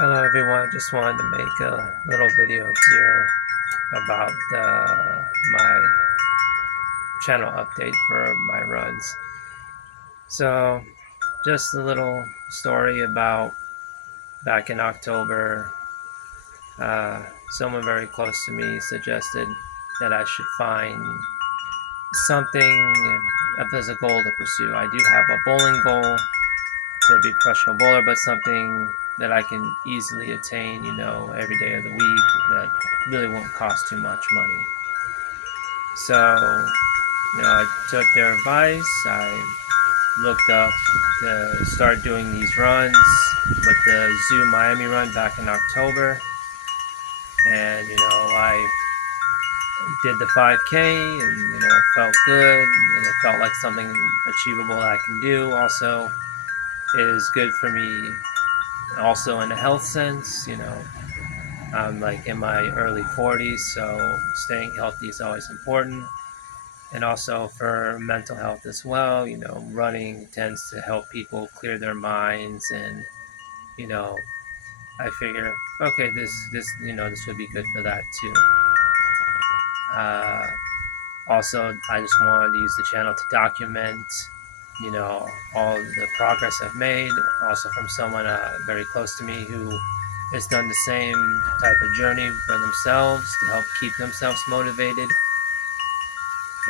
Hello everyone, just wanted to make a little video here about my channel update for my runs. So, just a little story about back in October, someone very close to me suggested that I should find something as a goal to pursue. I do have a bowling goal to be a professional bowler, but something that I can easily attain, every day of the week that really won't cost too much money. So, I took their advice. I looked up to start doing these runs with the Zoo Miami run back in October. And, I did the 5K and, felt good and it felt like something achievable I can do. Also, it is good for me also in a health sense. I'm like in my early 40s, so staying healthy is always important. And also for mental health as well, running tends to help people clear their minds. And, you know, I figure, okay, this would be good for that too. Uh, Also, I just wanted to use the channel to document, all the progress I've made. Also from someone very close to me who has done the same type of journey for themselves to help keep themselves motivated.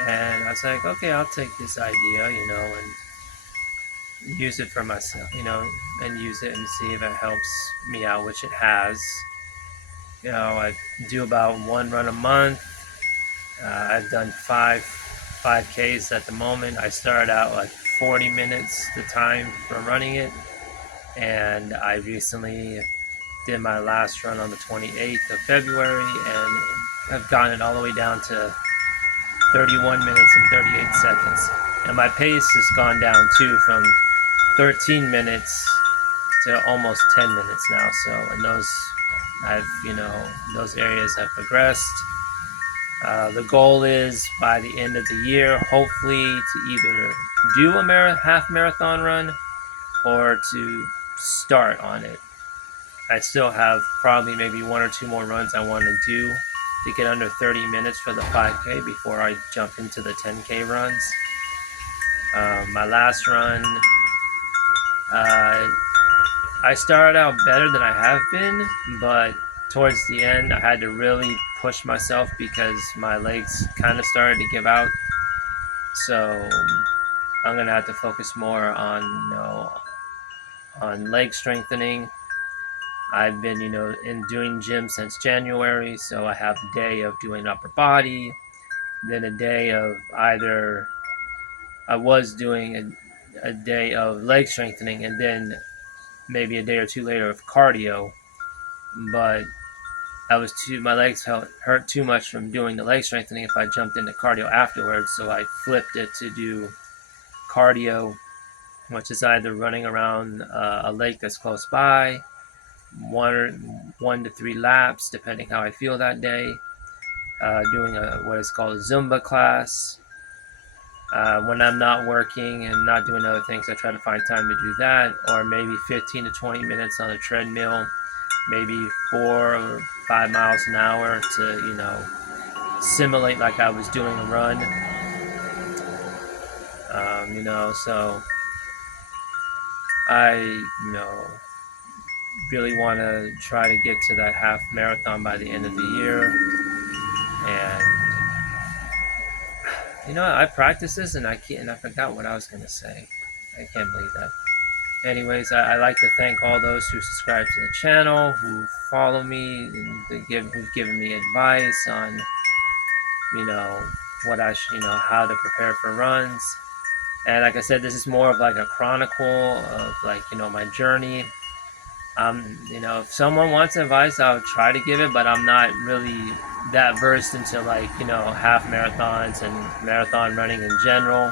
And I was like, okay, I'll take this idea, and use it for myself, and use it and see if it helps me out, which it has. I do about one run a month. I've done five Ks at the moment. I started out like 40 minutes the time for running it, and I recently did my last run on the 28th of February, and have gotten it all the way down to 31 minutes and 38 seconds. And my pace has gone down too from 13 minutes to almost 10 minutes now. So in those areas have progressed. The goal is by the end of the year, hopefully, to either do a half marathon run or to start on it. I still have probably maybe one or two more runs I want to do to get under 30 minutes for the 5K before I jump into the 10K runs. My last run, uh, I started out better than I have been, but towards the end, I had to really push myself because my legs kind of started to give out. So I'm gonna have to focus more on on leg strengthening. I've been in doing gym since January, so I have a day of doing upper body, then a day of either I was doing a day of leg strengthening, and then maybe a day or two later of cardio. But my legs hurt too much from doing the leg strengthening if I jumped into cardio afterwards, so I flipped it to do cardio, which is either running around a lake that's close by, 1 to 3 laps, depending how I feel that day. Doing what is called a Zumba class. When I'm not working and not doing other things, I try to find time to do that, or maybe 15 to 20 minutes on a treadmill, maybe 4 or 5 miles an hour to, simulate like I was doing a run. So I, really want to try to get to that half marathon by the end of the year. And I practiced this and I forgot what I was gonna say. I can't believe that. Anyways, I like to thank all those who subscribe to the channel, who follow me, and who've given me advice on you know what I should, how to prepare for runs. And like I said, this is more of like a chronicle of like my journey. If someone wants advice, I'll try to give it, but I'm not really that versed into like half marathons and marathon running in general.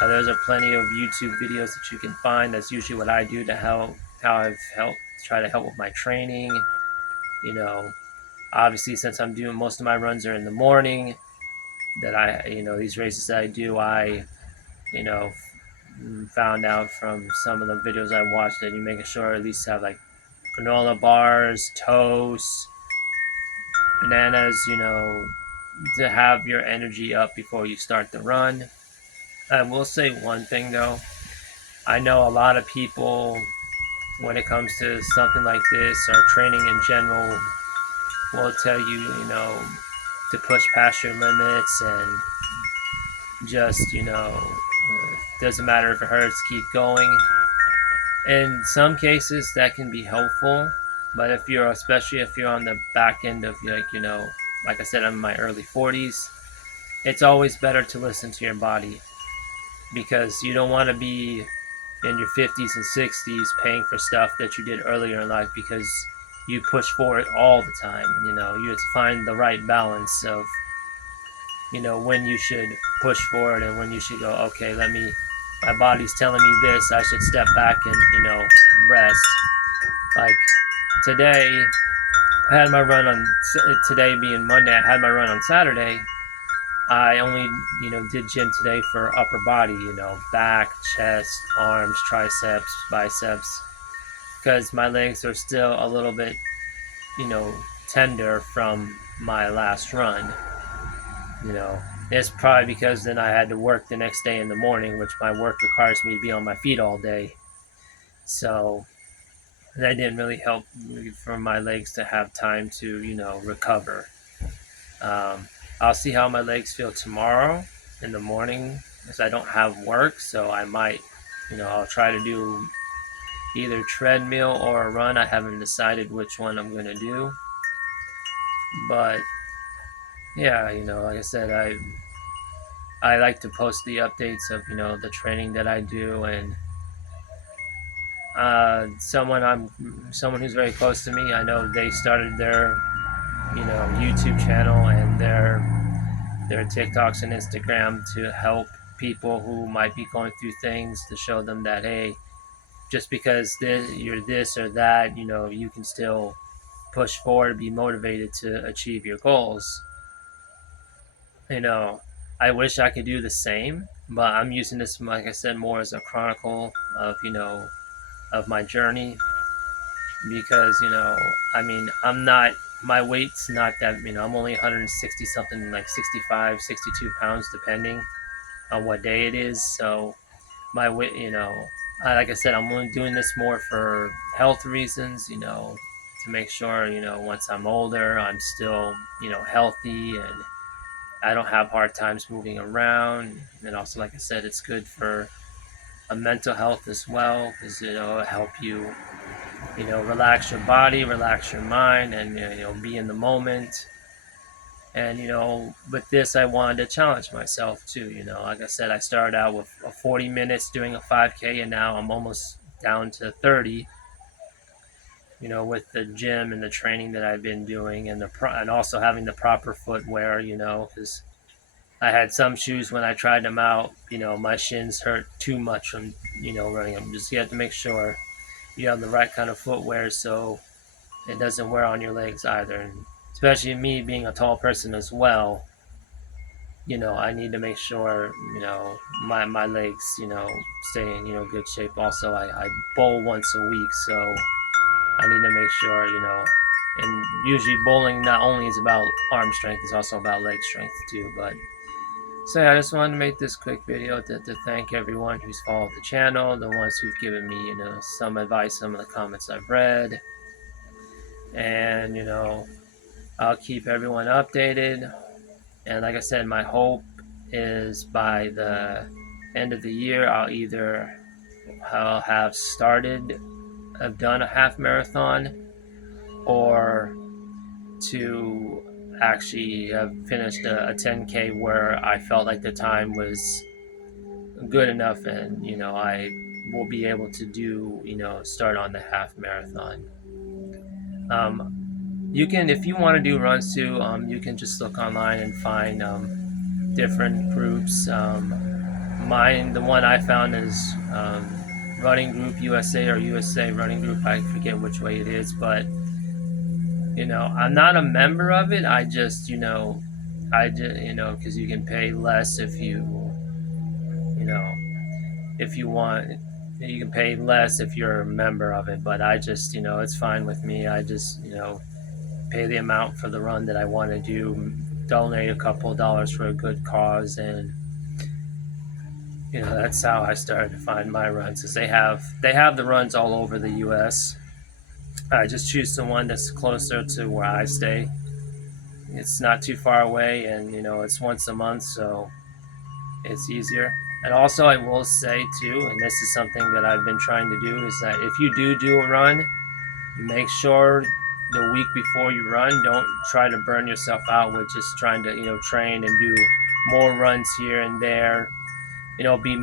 There's plenty of YouTube videos that you can find. That's usually what I do to help, how I've helped try to help with my training. You know, Obviously, since I'm doing most of my runs are in the morning, that these races that I do, I you know found out from some of the videos I watched that you making sure at least have like granola bars, toast, bananas, to have your energy up before you start the run. I will say one thing though. I know a lot of people, when it comes to something like this or training in general, will tell you, to push past your limits and just, doesn't matter if it hurts, keep going. In some cases, that can be helpful, but especially if you're on the back end of, like I said, I'm in my early 40s, it's always better to listen to your body because you don't want to be in your 50s and 60s paying for stuff that you did earlier in life because you push for it all the time. You have to find the right balance of, when you should push for it and when you should go, okay, my body's telling me this, I should step back and, rest. Like today, I had my run on, today being Monday, I had my run on Saturday. I only, did gym today for upper body, back, chest, arms, triceps, biceps, because my legs are still a little bit, you know, tender from my last run. You know, it's probably because then I had to work the next day in the morning, which my work requires me to be on my feet all day. So that didn't really help for my legs to have time to, recover. I'll see how my legs feel tomorrow in the morning because I don't have work, so I might, I'll try to do either treadmill or a run. I haven't decided which one I'm going to do. But yeah, like I said, I like to post the updates of, the training that I do, and someone who's very close to me, I know they started their, YouTube channel and their TikToks and Instagram to help people who might be going through things, to show them that, hey, just because you're this or that, you can still push forward, be motivated to achieve your goals. I wish I could do the same, but I'm using this, like I said, more as a chronicle of, of my journey, because, I mean, my weight's not that, I'm only 160 something, like 65, 62 pounds, depending on what day it is. So my weight, like I said, I'm only doing this more for health reasons, to make sure, once I'm older, I'm still, healthy and I don't have hard times moving around. And also, like I said, it's good for a mental health as well, because it'll help you, relax your body, relax your mind, and be in the moment. And with this, I wanted to challenge myself too. Like I said, I started out with 40 minutes doing a 5K, and now I'm almost down to 30. With the gym and the training that I've been doing, and and also having the proper footwear. Because I had some shoes when I tried them out. My shins hurt too much from running them. Just you have to make sure you have the right kind of footwear so it doesn't wear on your legs either. And especially me being a tall person as well, I need to make sure, my legs, stay in, good shape. Also, I bowl once a week, so I need to make sure, and usually bowling not only is about arm strength, it's also about leg strength too. But so yeah, I just wanted to make this quick video to thank everyone who's followed the channel, the ones who've given me, some advice, some of the comments I've read, and I'll keep everyone updated. And like I said, my hope is by the end of the year, I'll have done a half marathon, or to actually have finished a 10K where I felt like the time was good enough, and I will be able to do, start on the half marathon. You can, if you want to do runs too, you can just look online and find different groups. The one I found is Running Group USA, or USA Running Group. I forget which way it is, but I'm not a member of it. Because you can pay less if you want, You can pay less if you're a member of it, but I just, it's fine with me. I just, pay the amount for the run that I want to do, donate a couple of dollars for a good cause, and that's how I started to find my runs. Is they have the runs all over the U.S. I just choose the one that's closer to where I stay. It's not too far away, and it's once a month, so it's easier. And also, I will say too, and this is something that I've been trying to do, is that if you do a run, make sure the week before you run, don't try to burn yourself out with just trying to train and do more runs here and there. Be